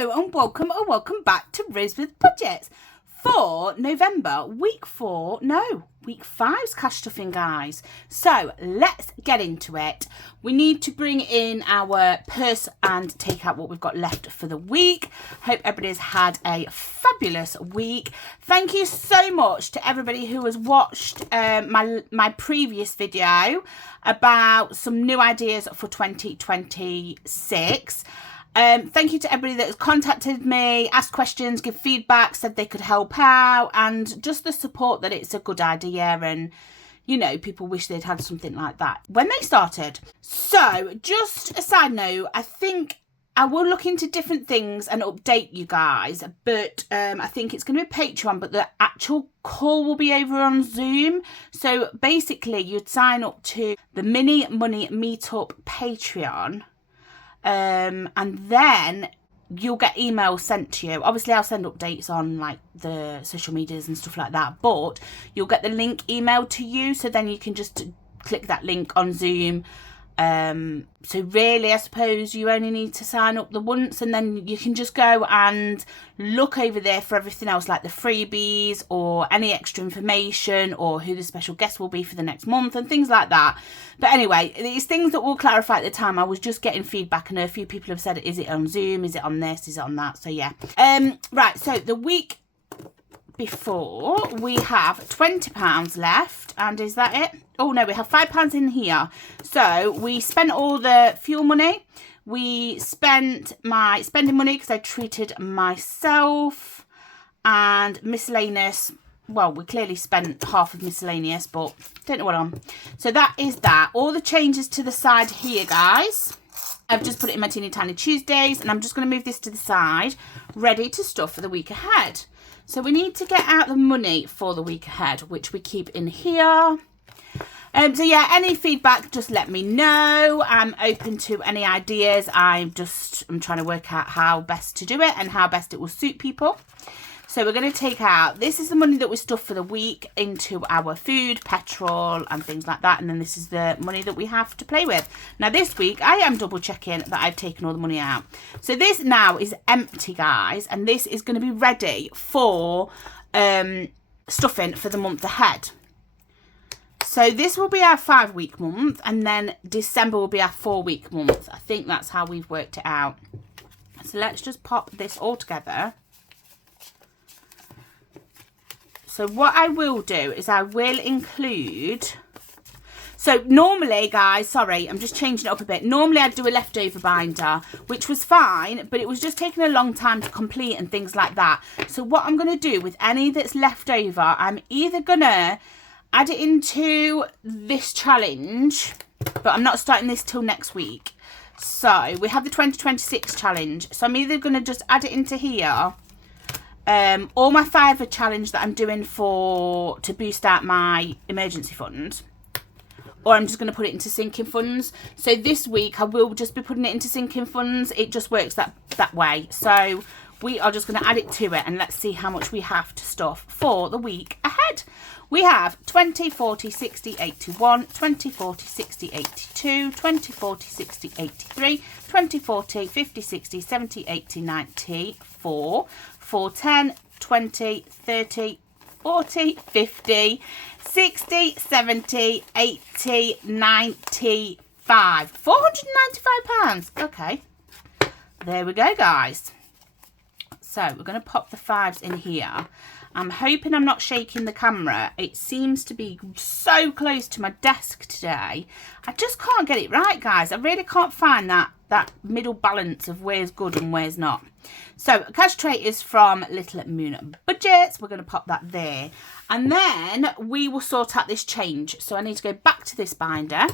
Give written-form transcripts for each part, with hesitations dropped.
Hello and welcome or welcome back to Rosebud Budgets for November, week 5's cash stuffing, guys. So let's get into it. We need to bring in our purse and take out what we've got left for the week. Hope everybody's had a fabulous week. Thank you so much to everybody who has watched my previous video about some new ideas for 2026. Thank you to everybody that has contacted me, asked questions, give feedback, said they could help out, and just the support that it's a good idea, and you know, people wish they'd had something like that when they started. So just a side note, I think I will look into different things and update you guys, but I think it's going to be Patreon, but the actual call will be over on Zoom. So basically you'd sign up to the Mini Money Meetup Patreon, and then you'll get emails sent to you. Obviously I'll send updates on like the social medias and stuff like that, but you'll get the link emailed to you, so then you can just click that link on Zoom. So really I suppose you only need to sign up the once, and then you can just go and look over there for everything else, like the freebies or any extra information or who the special guest will be for the next month and things like that. But anyway, these things that we'll clarify at the time. I was just getting feedback and a few people have said, is it on Zoom, is it on this, is it on that? So yeah. Right, so the week before we have £20 left, and is that it? Oh no, we have £5 in here. So we spent all the fuel money, we spent my spending money because I treated myself, and miscellaneous. Well, we clearly spent half of miscellaneous, but don't know what on. So that is that. All the changes to the side here, guys. I've just put it in my teeny tiny Tuesdays, and I'm just going to move this to the side, ready to stuff for the week ahead. So we need to get out the money for the week ahead, which we keep in here. So yeah, any feedback, just let me know. I'm open to any ideas. I'm trying to work out how best to do it and how best it will suit people. So we're going to take out, this is the money that we stuff for the week into our food, petrol and things like that. And then this is the money that we have to play with. Now this week, I am double checking that I've taken all the money out. So this now is empty, guys. And this is going to be ready for stuffing for the month ahead. So this will be our 5-week month, and then December will be our 4-week month. I think that's how we've worked it out. So let's just pop this all together. So what I will do is I will include, so normally, guys, sorry, I'm just changing it up a bit. Normally I'd do a leftover binder, which was fine, but it was just taking a long time to complete and things like that. So what I'm going to do with any that's left over, I'm either going to add it into this challenge, but I'm not starting this till next week. So we have the 2026 challenge. So I'm either going to just add it into here, or my Fiverr challenge that I'm doing to boost out my emergency fund, or I'm just going to put it into sinking funds. So this week I will just be putting it into sinking funds. It just works that way. So we are just going to add it to it, and let's see how much we have to stuff for the week ahead. We have 20, 40, 60, 81, 20, 40, 60, 82, 20, 40, 60, 83, 20, 40, 50, 60, 70, 80, 94, 410, 20, 30, 40, 50, 60, 70, 80, 95. £495. Okay. There we go, guys. So we're going to pop the 5s in here. I'm hoping I'm not shaking the camera. It seems to be so close to my desk today. I just can't get it right, guys. I really can't find that middle balance of where's good and where's not. So cash tray is from Little Moon Budgets. We're going to pop that there. And then we will sort out this change. So I need to go back to this binder.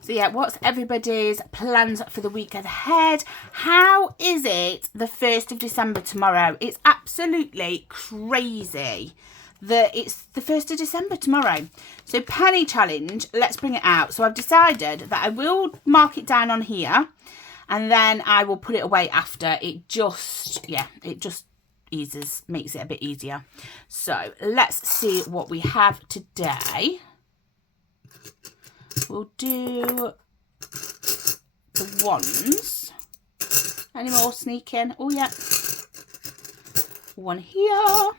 So yeah, what's everybody's plans for the week ahead? How is it the 1st of December tomorrow? It's absolutely crazy that it's the 1st of December tomorrow. So penny challenge, let's bring it out. So I've decided that I will mark it down on here, and then I will put it away after. It just makes it a bit easier. So let's see what we have today. We'll do the ones. Any more sneaking? Oh, yeah. One here.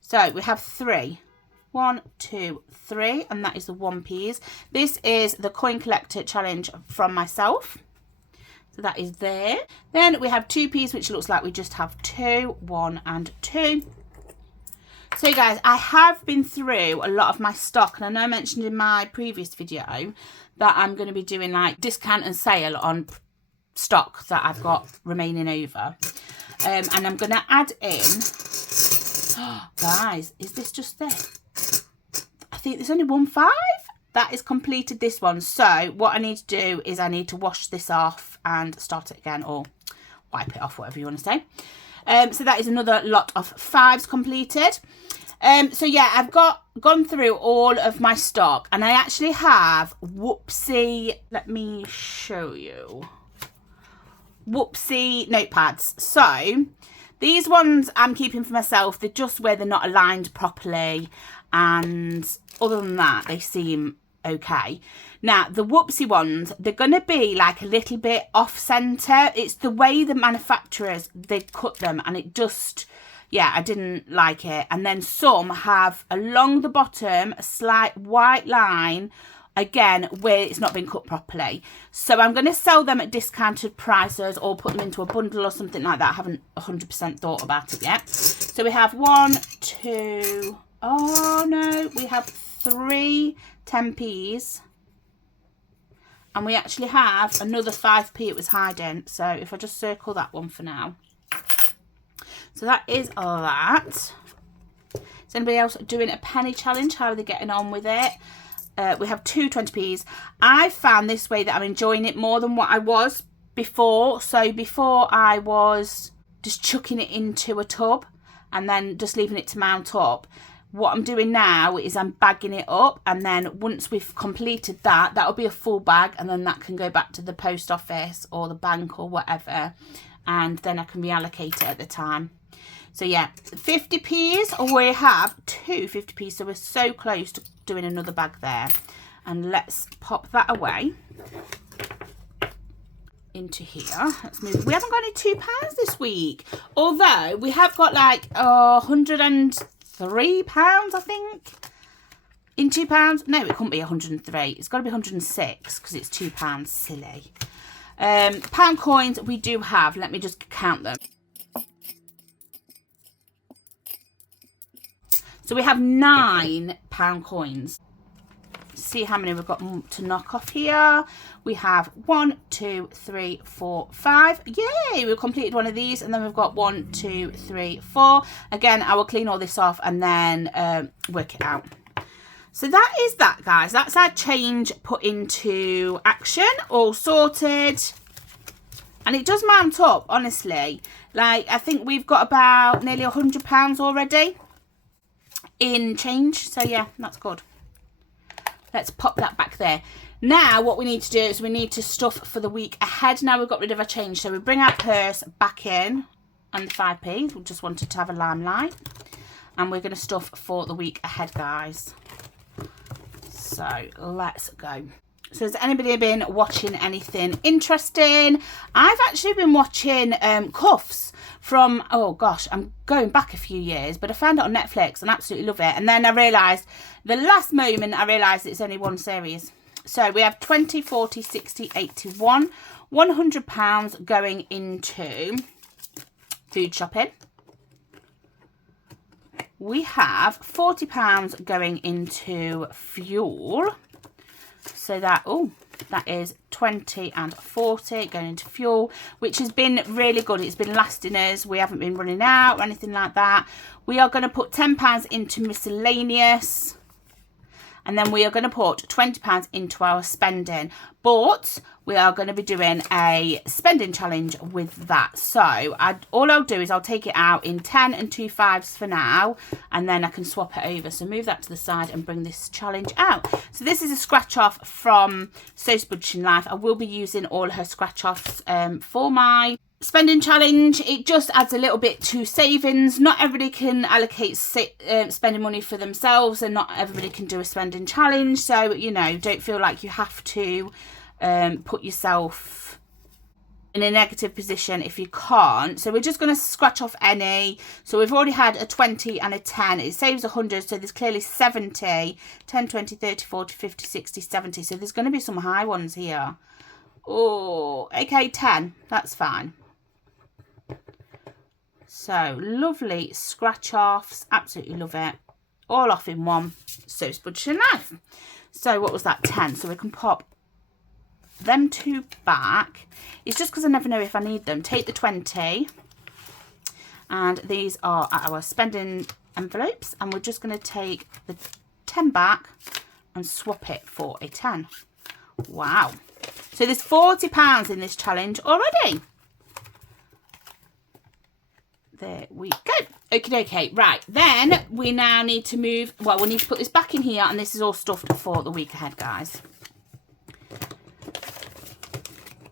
So we have 3. 1, 2, 3, and that is the 1p's. This is the coin collector challenge from myself. So that is there. Then we have 2p's, which looks like we just have 2, 1 and 2. So guys, I have been through a lot of my stock, and I know I mentioned in my previous video that I'm going to be doing like discount and sale on stock that I've got remaining over. And I'm going to add in, guys, is this just this? I think there's only 1.5 that is completed, this one. So what I need to do is I need to wash this off and start it again, or wipe it off, whatever you want to say. So that is another lot of 5s completed. So yeah, I've gone through all of my stock, and I actually have whoopsie, let me show you, whoopsie notepads. So these ones I'm keeping for myself. They're just where they're not aligned properly, and other than that they seem okay. Now the whoopsie ones, they're going to be like a little bit off center. It's the way the manufacturers, they cut them, and it just, yeah, I didn't like it. And then some have along the bottom a slight white line, again, where it's not been cut properly. So I'm going to sell them at discounted prices, or put them into a bundle or something like that. I haven't 100% thought about it yet. So we have 1, 2, oh no, we have 3 10p's. And we actually have another 5p it was hiding. So if I just circle that one for now. So that is that. Is anybody else doing a penny challenge? How are they getting on with it? We have 2 20p's. I found this way that I'm enjoying it more than what I was before. So before I was just chucking it into a tub and then just leaving it to mount up. What I'm doing now is I'm bagging it up, and then once we've completed that, that'll be a full bag, and then that can go back to the post office or the bank or whatever, and then I can reallocate it at the time. So yeah, 50p's, we have 2 50p's, so we're so close to doing another bag there. And let's pop that away into here. Let's move. We haven't got any £2 this week, although we have got like £103, I think, in £2. No, it couldn't be 103. It's got to be 106 because it's £2. Silly. Pound coins we do have. Let me just count them. So we have 9 pound coins. See how many we've got to knock off here. We have 1, 2, 3, 4, 5. Yay, we've completed one of these, and then we've got 1, 2, 3, 4. Again, I will clean all this off and then work it out. So that is that, guys. That's our change put into action, all sorted. And it does mount up, honestly. Like, I think we've got about nearly £100 already in change. So yeah, that's good. Let's pop that back there. Now what we need to do is we need to stuff for the week ahead. Now we've got rid of our change, so we bring our purse back in and the 5p. We just wanted to have a limelight, and we're going to stuff for the week ahead, guys. So let's go. So has anybody been watching anything interesting? I've actually been watching cuffs from, oh gosh, I'm going back a few years, but I found it on Netflix and absolutely love it. And then I realised, the last moment I realised it's only one series. So we have 20, 40, 60, 81, £100 going into food shopping. We have £40 going into fuel. So that, oh, that is 20 and 40 going into fuel, which has been really good. It's been lasting us. We haven't been running out or anything like that. We are going to put £10 into miscellaneous. And then we are going to put £20 into our spending. But we are going to be doing a spending challenge with that. So all I'll do is I'll take it out in 10 and 2 5s for now. And then I can swap it over. So move that to the side and bring this challenge out. So this is a scratch off from Rosebud in Life. I will be using all her scratch offs for my spending challenge. It just adds a little bit to savings. Not everybody can allocate spending money for themselves, and not everybody can do a spending challenge. So, you know, don't feel like you have to put yourself in a negative position if you can't. So we're just going to scratch off any. So we've already had a 20 and a 10. It saves 100, so there's clearly 70. 10, 20, 30, 40, 50, 60, 70. So there's going to be some high ones here. Oh, okay, 10. That's fine. So lovely scratch offs. Absolutely love it. All off in one. So spongy and nice. So what was that? 10. So we can pop them two back. It's just because I never know if I need them. Take the 20, and these are our spending envelopes, and we're just going to take the 10 back and swap it for a 10. Wow. So there's £40 in this challenge already. There we go. Okie dokie. Right, then we now need to move, well, we need to put this back in here, and this is all stuffed for the week ahead, guys.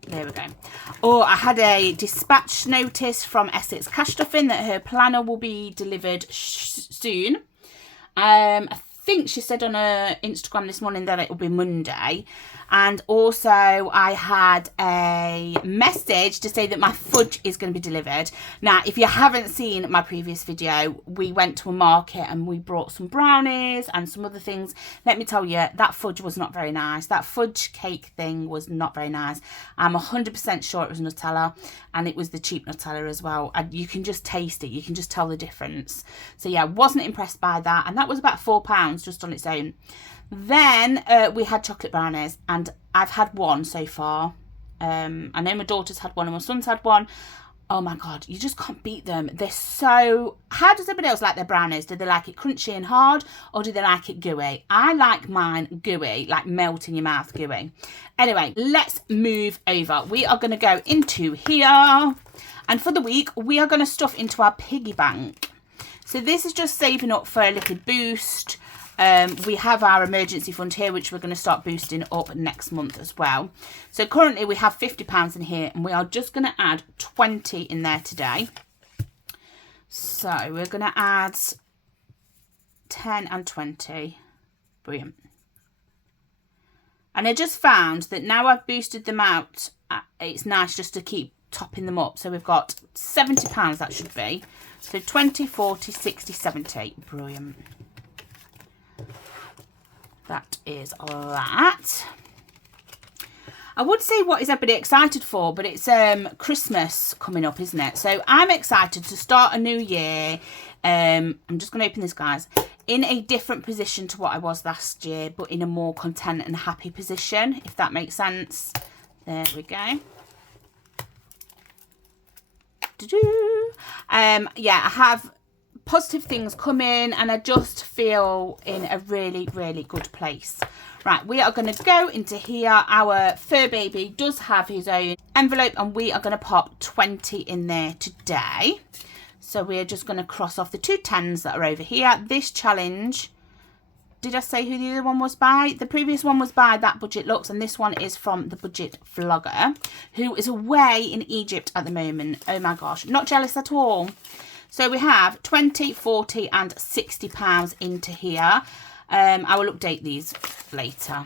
There we go. Oh, I had a dispatch notice from Essex Cash Stuffing that her planner will be delivered soon. I think she said on her Instagram this morning that it will be Monday. And also I had a message to say that my fudge is going to be delivered. Now, if you haven't seen my previous video, we went to a market and we brought some brownies and some other things. Let me tell you, that fudge was not very nice. That fudge cake thing was not very nice. I'm 100% sure it was Nutella, and it was the cheap Nutella as well. And you can just taste it. You can just tell the difference. So yeah, wasn't impressed by that. And that was about £4 just on its own. Then we had chocolate brownies, and I've had one so far. I know my daughter's had one and my son's had one. Oh my God, you just can't beat them. They're so... How does everybody else like their brownies? Do they like it crunchy and hard, or do they like it gooey? I like mine gooey, like melt in your mouth gooey. Anyway, let's move over. We are going to go into here. And for the week, we are going to stuff into our piggy bank. So this is just saving up for a little boost. We have our emergency fund here, which we're going to start boosting up next month as well. So currently we have £50 in here, and we are just going to add 20 in there today. So we're going to add 10 and 20. Brilliant. And I just found that now I've boosted them out, it's nice just to keep topping them up. So we've got £70, that should be. So 20, 40, 60, 70. Brilliant. That is that. I would say what is everybody excited for, but it's Christmas coming up, isn't it? So I'm excited to start a new year. I'm just going to open this, guys, in a different position to what I was last year, but in a more content and happy position, if that makes sense. There we go. Yeah, I have positive things coming, and I just feel in a really, really good place. Right, we are going to go into here. Our fur baby does have his own envelope, and we are going to pop 20 in there today. So we're just going to cross off the two 10s that are over here. This challenge, did I say who the other one was by? The previous one was by That Budget Looks, and this one is from the Budget Vlogger, who is away in Egypt at the moment. Oh my gosh, not jealous at all. So we have 20, 40 and £60 into here. I will update these later.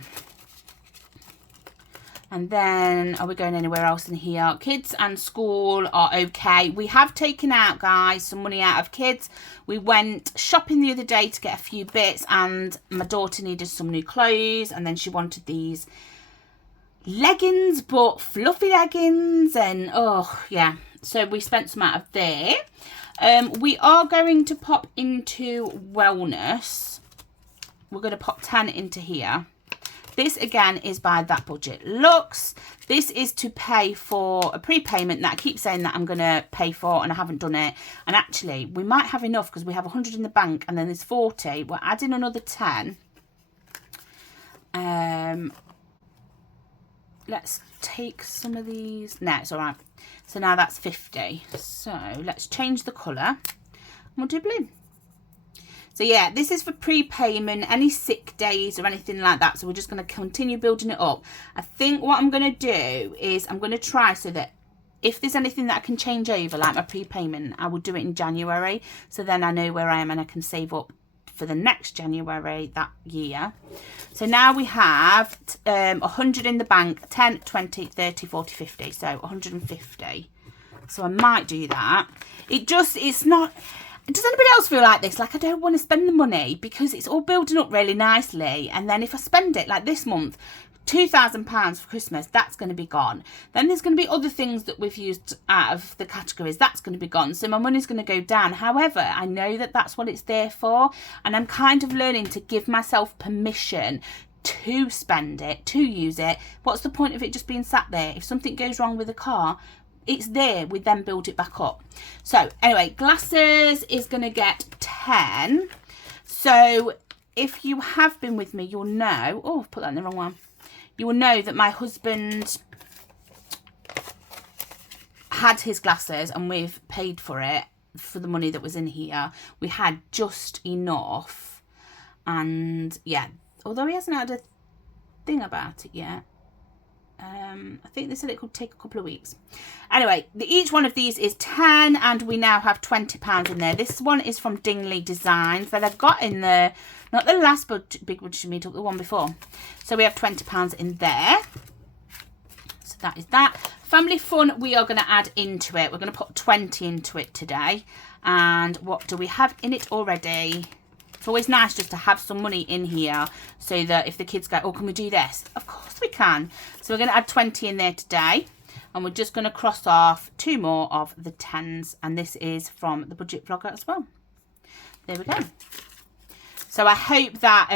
And then, are we going anywhere else in here? Kids and school are okay. We have taken out, guys, some money out of kids. We went shopping the other day to get a few bits, and my daughter needed some new clothes, and then she wanted these leggings, but fluffy leggings, and oh yeah. So we spent some out of there. We are going to pop into wellness. We're going to pop 10 into here. This again is by That Budget Looks. This is to pay for a prepayment that I keep saying that I'm going to pay for, and I haven't done it. And actually, we might have enough because we have 100 in the bank, and then there's 40. We're adding another 10. Let's take some of these. No, it's all right. So now that's 50. So let's change the colour, and we'll do blue. So yeah, this is for prepayment, any sick days or anything like that. So we're just going to continue building it up. I think what I'm going to do is I'm going to try so that if there's anything that I can change over, like my prepayment, I will do it in January. So then I know where I am and I can save up for the next January that year. So now we have 100 in the bank, 10, 20, 30, 40, 50. So 150. So I might do that. It's not... Does anybody else feel like this? Like, I don't want to spend the money because it's all building up really nicely. And then if I spend it, like this month, £2,000 for Christmas, that's going to be gone. Then there's going to be other things that we've used out of the categories, that's going to be gone. So my money's going to go down. However, I know that that's what it's there for. And I'm kind of learning to give myself permission to spend it, to use it. What's the point of it just being sat there? If something goes wrong with the car, it's there, we then build it back up. So anyway, glasses is going to get 10. So if you have been with me, you'll know, oh, I've put that in the wrong one. You will know that my husband had his glasses and we've paid for it, for the money that was in here. We had just enough. And yeah, although he hasn't had a thing about it yet. I think they said it could take a couple of weeks. Anyway, each one of these is 10 and we now have £20 in there. This one is from Dingley Designs that I've got in the, not the last big budget meetup, the one before. So we have £20 in there. So that is that. Family fun, we are going to add into it. We're going to put 20 into it today. And what do we have in it already? It's always nice just to have some money in here so that if the kids go, oh, can we do this? Of course we can. So we're going to add 20 in there today. And we're just going to cross off 2 more of the 10s. And this is from the Budget Vlogger as well. There we go. So I hope that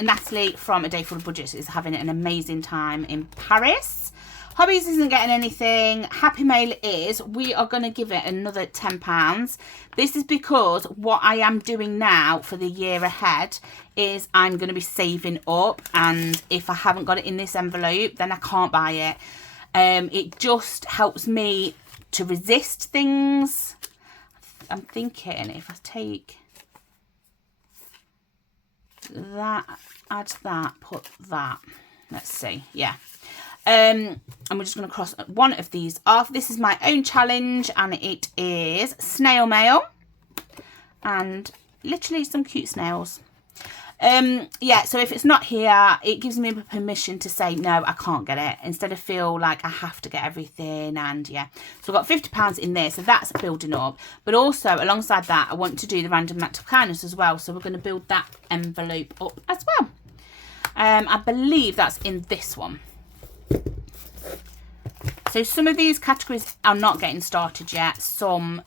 Natalie from A Day Full of Budgets is having an amazing time in Paris. Hobbies isn't getting anything. Happy Mail is. We are going to give it another £10. This is because what I am doing now for the year ahead is I'm going to be saving up. And if I haven't got it in this envelope, then I can't buy it. It just helps me to resist things. I'm thinking if I take that, add that, put that. Let's see. Yeah. And we're just going to cross one of these off. This is my own challenge and it is snail mail and literally some cute snails. Yeah, so if it's not here, it gives me permission to say, no, I can't get it, instead of feel like I have to get everything. And yeah, so I've got £50 in there, so that's building up. But also alongside that, I want to do the random act of kindness as well. So we're going to build that envelope up as well. I believe that's in this one. So some of these categories are not getting started yet. Some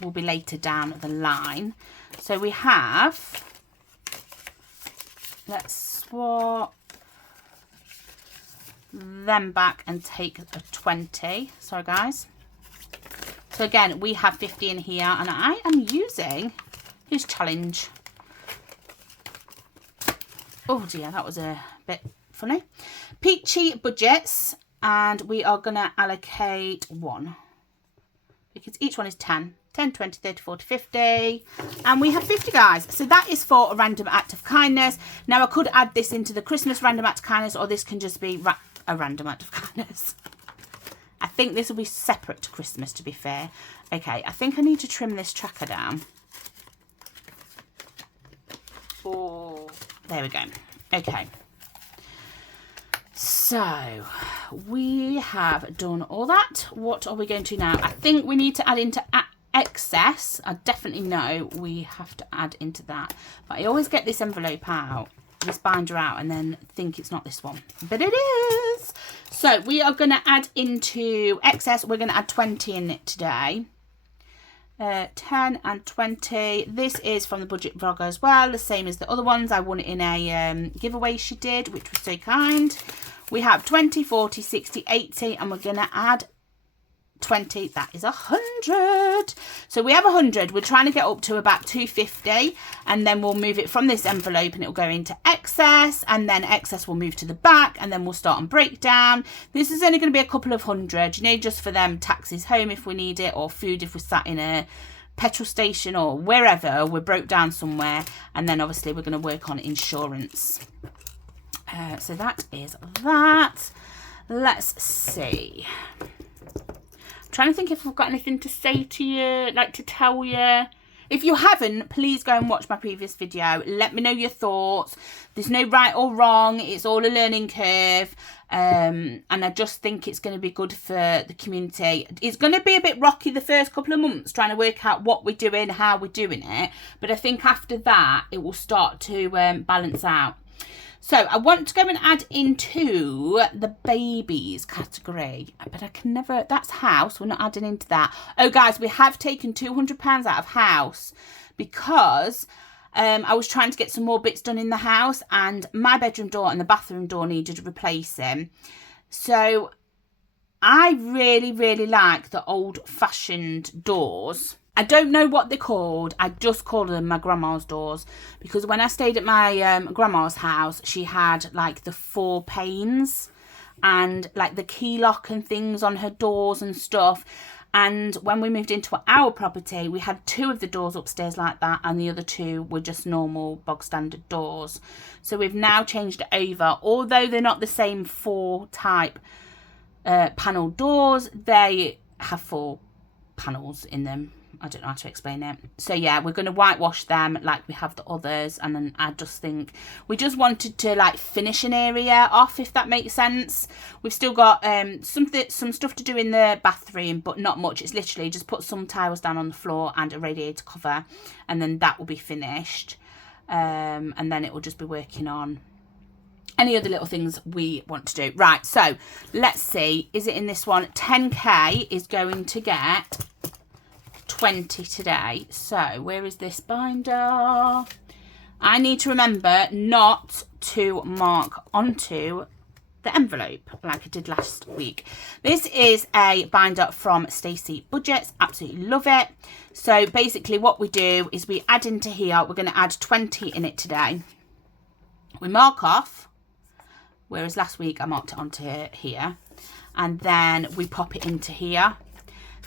will be later down the line. So we have, let's swap them back and take a 20. Sorry, guys. So again, we have 50 in here and I am using his challenge. Oh dear, that was a bit funny. Peachy Budgets, and we are going to allocate 1 because each one is 10. 10, 20, 30, 40, 50. And we have 50, guys. So that is for a random act of kindness. Now, I could add this into the Christmas random act of kindness, or this can just be a random act of kindness. I think this will be separate to Christmas, to be fair. Okay, I think I need to trim this tracker down. Oh, there we go. Okay. So, we have done all that. What are we going to now? I think we need to add into excess. I definitely know we have to add into that. But I always get this envelope out, this binder out, and then think it's not this one. But it is. So, we are going to add into excess. We're going to add 20 in it today. 10 and 20. This is from the Budget Vlogger as well, the same as the other ones. I won it in a giveaway she did, which was so kind. We have 20, 40, 60, 80, and we're going to add 20. That is 100. So we have 100. We're trying to get up to about 250, and then we'll move it from this envelope and it'll go into excess, and then excess will move to the back, and then we'll start on breakdown. This is only going to be a couple of hundred, you know, just for them taxis home if we need it, or food if we're sat in a petrol station or wherever we're broke down somewhere. And then obviously we're going to work on insurance. So that is that. Let's see. I'm trying to think if I've got anything to say to you, like to tell you. If you haven't, please go and watch my previous video. Let me know your thoughts. There's no right or wrong. It's all a learning curve. And I just think it's going to be good for the community. It's going to be a bit rocky the first couple of months trying to work out what we're doing, how we're doing it. But I think after that, it will start to balance out. So I want to go and add into the babies category, but I can never, that's house, we're not adding into that. Oh guys, we have taken £200 out of house because I was trying to get some more bits done in the house, and my bedroom door and the bathroom door needed replacing. So I really like the old-fashioned doors. I don't know what they're called. I just call them my grandma's doors, because when I stayed at my grandma's house, she had like the 4 panes and like the key lock and things on her doors and stuff. And when we moved into our property, we had 2 of the doors upstairs like that, and the other 2 were just normal bog standard doors. So we've now changed it over. Although they're not the same 4 type panel doors, they have 4 panels in them. I don't know how to explain it. So yeah, we're going to whitewash them like we have the others. And then I just think we just wanted to like finish an area off, if that makes sense. We've still got some stuff to do in the bathroom, but not much. It's literally just put some tiles down on the floor and a radiator cover, and then that will be finished. And then it will just be working on any other little things we want to do. Right, so let's see. Is it in this one? 10k is going to get 20 today. So where is this binder? I need to remember not to mark onto the envelope like I did last week. This is a binder from Bethany Budgets. Absolutely love it. So basically what we do is we add into here, we're going to add 20 in it today. We mark off, whereas last week I marked it onto here, and then we pop it into here.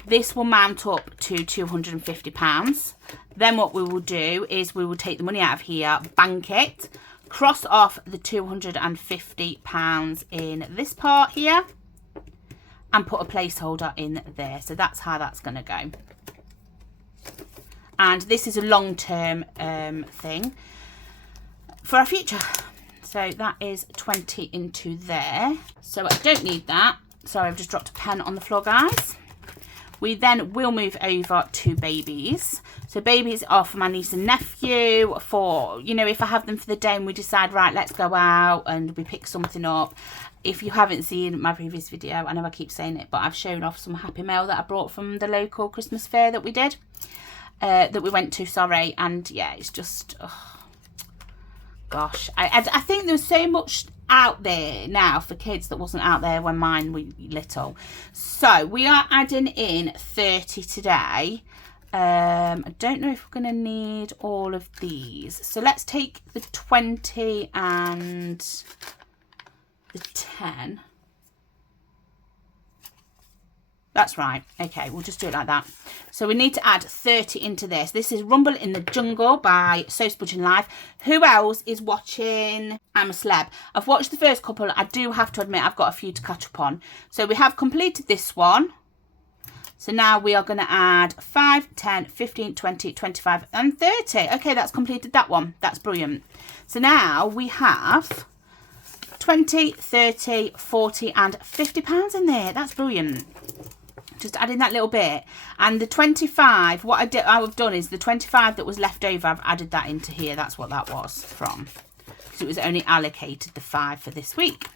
This will mount up to £250. Then what we will do is we will take the money out of here, bank it, cross off the £250 in this part here, and put a placeholder in there. So that's how that's going to go. And this is a long-term thing for our future. So that is 20 into there. So I don't need that. Sorry, I've just dropped a pen on the floor, guys. We then will move over to babies. So babies are for my niece and nephew, for, you know, if I have them for the day and we decide, right, let's go out and we pick something up. If you haven't seen my previous video, I know I keep saying it, but I've shown off some Happy Mail that I brought from the local Christmas fair that we did, that we went to, sorry. And yeah, it's just, oh, gosh. I think there's so much out there now for kids that wasn't out there when mine were little. So we are adding in 30 today. I don't know if we're going to need all of these. So let's take the 20 and the 10. That's right. Okay, we'll just do it like that. So we need to add 30 into this. This is Rumble in the Jungle by So Spudging Live. Who else is watching I'm a Celeb? I've watched the first couple. I do have to admit I've got a few to catch up on. So we have completed this one. So now we are going to add 5, 10, 15, 20, 25 and 30. Okay, that's completed that one. That's brilliant. So now we have 20, 30, 40 and £50 in there. That's brilliant. Just adding that little bit. And the 25, what I've done is the 25 that was left over, I've added that into here. That's what that was from, because it was only allocated the 5 for this week.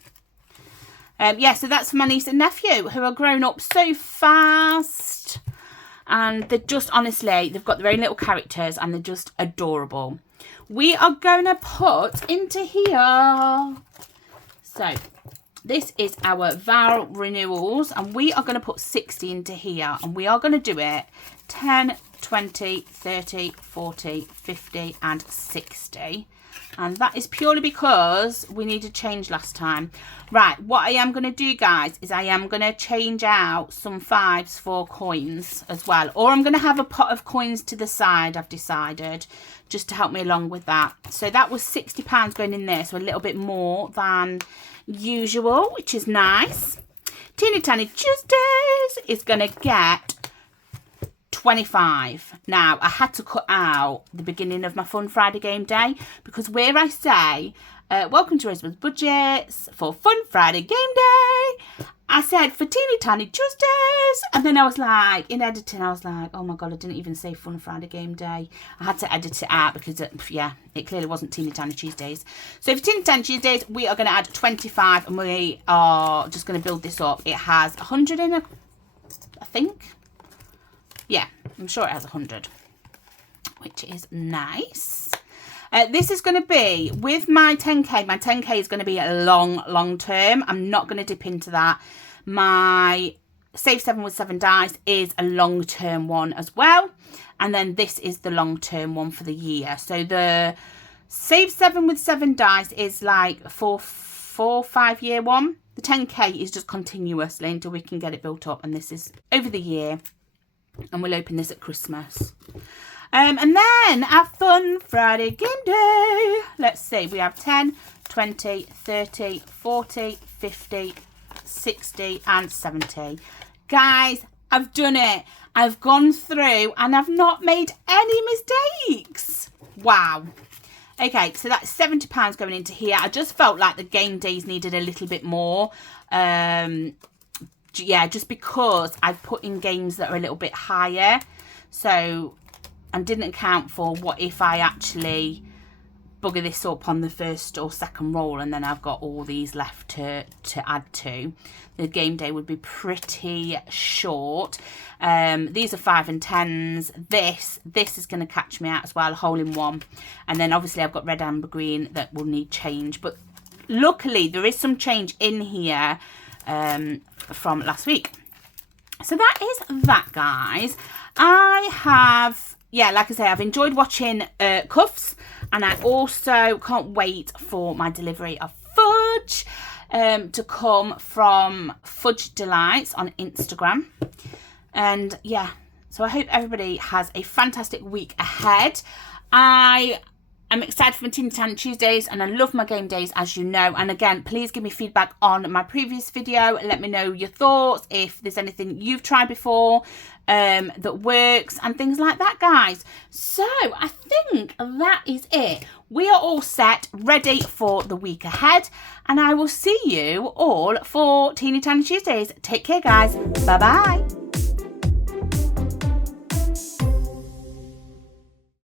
Yeah, so that's for my niece and nephew, who are grown up so fast. And they're just, honestly, they've got their own little characters and they're just adorable. We are going to put into here. So this is our vow renewals, and we are going to put 60 into here, and we are going to do it 10, 20, 30, 40, 50 and 60. And that is purely because we needed change last time. Right, what I am going to do, guys, is I am going to change out some 5s for coins as well. Or I'm going to have a pot of coins to the side, I've decided, just to help me along with that. So that was £60 going in there, so a little bit more than usual, which is nice. Teeny Tiny Tuesdays is going to get 25. Now, I had to cut out the beginning of my Fun Friday game day because where I say, welcome to Rosebud Budgets for Fun Friday game day, I said for Teeny Tiny Tuesdays. And then I was like, in editing, I was like, oh my God, I didn't even say Fun Friday game day. I had to edit it out because, it clearly wasn't Teeny Tiny Tuesdays. So for Teeny Tiny Tuesdays, we are going to add 25 and we are just going to build this up. It has 100 in it, I think. Yeah, I'm sure it has 100, which is nice. This is going to be, with my 10k, my 10k is going to be a long term. I'm not going to dip into that. My Save 7 with 7 dice is a long term one as well. And then this is the long term one for the year. So the Save 7 with 7 dice is like 4-5 year one. The 10k is just continuously until we can get it built up. And this is over the year. And we'll open this at Christmas. And then our Fun Friday game day. Let's see, we have 10, 20, 30, 40, 50, 60 and 70. Guys, I've done it. I've gone through and I've not made any mistakes. Wow. Okay, so that's £70 going into here. I just felt like the game days needed a little bit more. Yeah, just because I've put in games that are a little bit higher. So... and didn't account for what if I actually bugger this up on the first or second roll and then I've got all these left to add to. The game day would be pretty short. These are 5 and 10s. This is going to catch me out as well, hole in one. And then obviously I've got red, amber, green that will need change. But luckily there is some change in here from last week. So that is that, guys. I have... yeah, like I say, I've enjoyed watching Cuffs, and I also can't wait for my delivery of fudge to come from Fudge Delights on Instagram. And yeah, so I hope everybody has a fantastic week ahead. I'm excited for my Teeny Tiny Tuesdays and I love my game days, as you know. And again, please give me feedback on my previous video. Let me know your thoughts, if there's anything you've tried before that works and things like that, guys. So I think that is it. We are all set, ready for the week ahead. And I will see you all for Teeny Tiny Tuesdays. Take care, guys. Bye-bye.